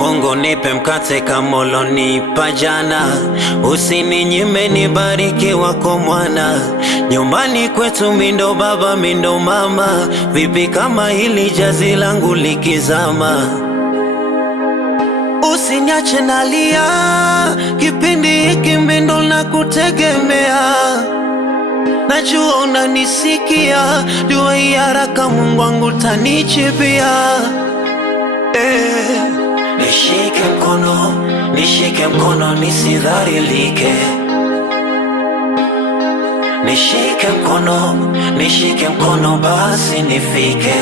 Mungu nipe mkate kama ulonipa jana, usininyime nibariki wako mwana. Nyumbani kwetu mindo baba mindo mama, vipi kama hili jazi langu likizama? Usiniache nalia, kipindi hiki mindo na kutegemea. Najua unanisikia, dua hii haraka Mungu wangu tanichipia. Nishike mkono nisidhalilike. Nishike mkono basi nifike.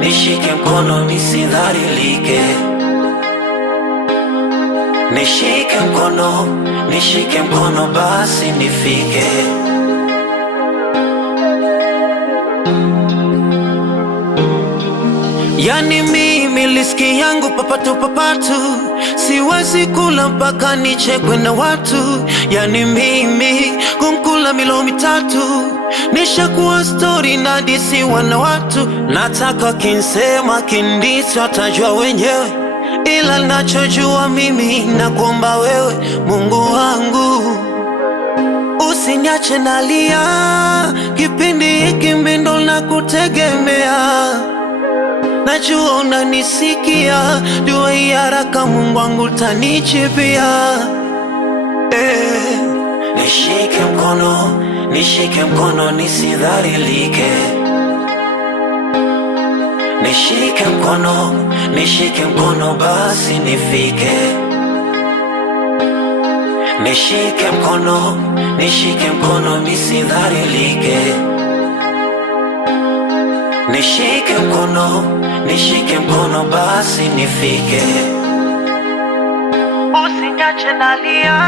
Nishike mkono nisidhalilike. Nishike mkono basi nifike. Yani mimi liski yangu papatu, siwezi kula mpaka nichekwe na watu. Yani mimi kumkula milo mitatu, nishakuwa story na hadisiwa na watu. Nataka kinsema kindito atajua wenyewe, ila nachojua mimi nakuomba wewe Mungu wangu. Usiniache nalia, kipindi hiki mindo na kutegemea. Najua unanisikia, dua hii haraka Mungu wangu tanichipia. Nishike mkono nisidhalilike. Nishike mkono basi nifike. Nishike mkono nisidhalilike. Nishike mkono basi nifike. Usiniache nalia,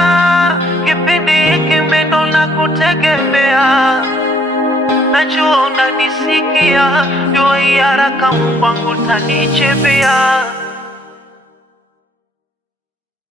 kipindi hiki mindo na kutegemea. Najua unanisikia, dua hii haraka Mungu wangu tanichipia.